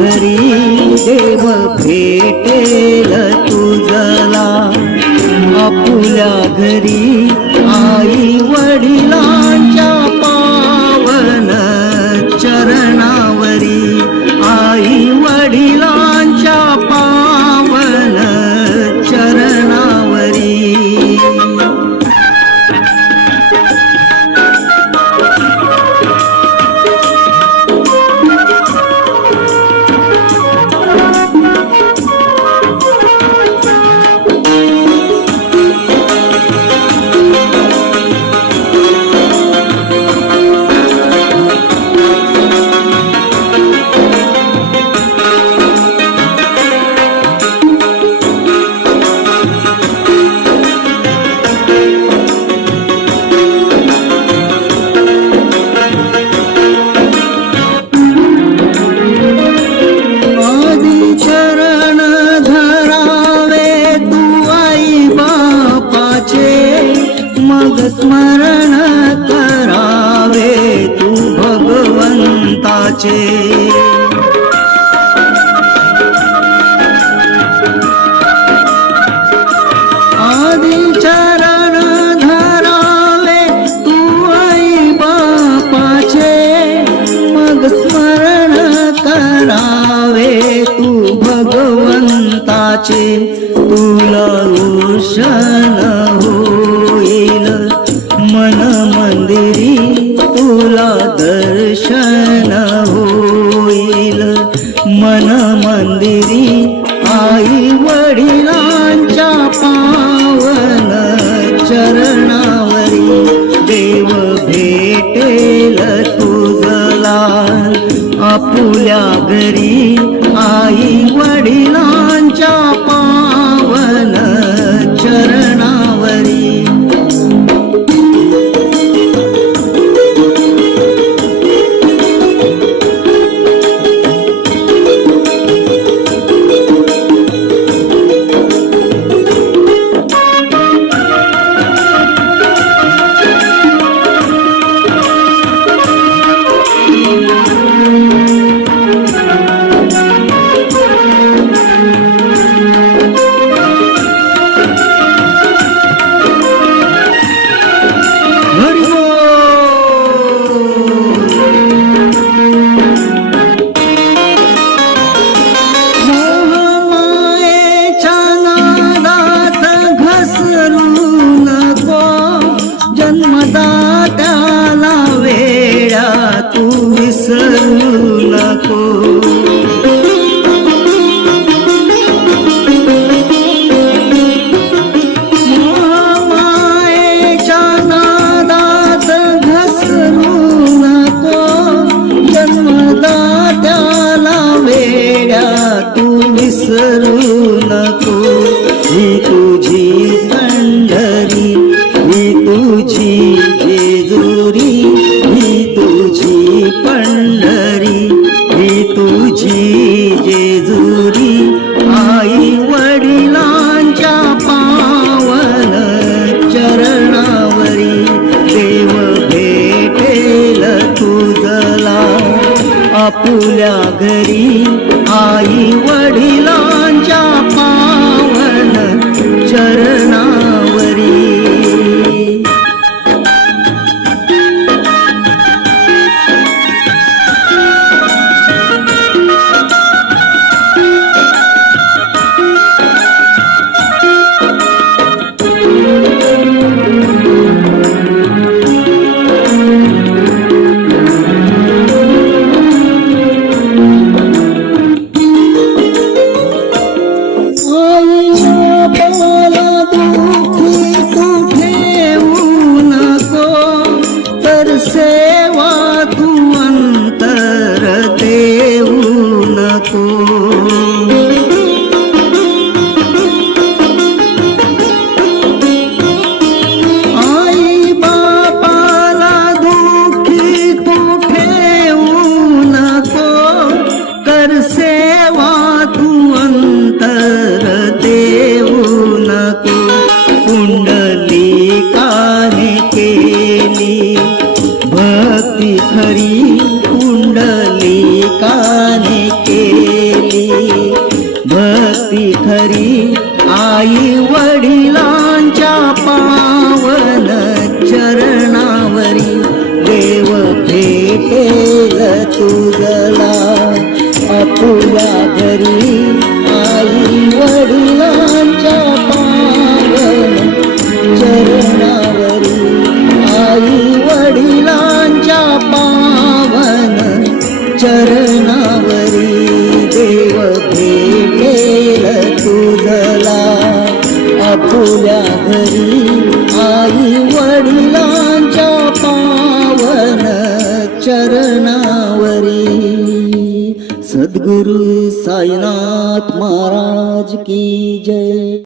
घरी देव भेटेल तुझला. आपुल्या घरी आई वडिला भगवंताचे तुला उशन होईल. मन मंदिरी तुला दर्शन होईल. मन मंदिरी आई वडिलांच्या पावन चरणावरी. देव भेटेल तुझला. आपुल्या घरी जन्मदात्याला वेळा तू विसरू नको. मायेच्या नादात घसरू नको. जन्मदात्याला वेड्या तू विसरू नको. तुझी जेजुरी ही तुझी पंढरी ही तुझी जेजुरी आई वडिलांच्या पावन चरणावरी देव भेटेल तुझला. आपुल्या घरी आई वडिलां भक्ती खरी कुंडली काने केली. भक्ती खरी आई वडिलांच्या पावन चरणावरी. देव भेटेल तुझला. आपुल्या घरी घरी आई वडिलांच्या पावन चरणावरी. सद्गुरु साईनाथ महाराज की जय.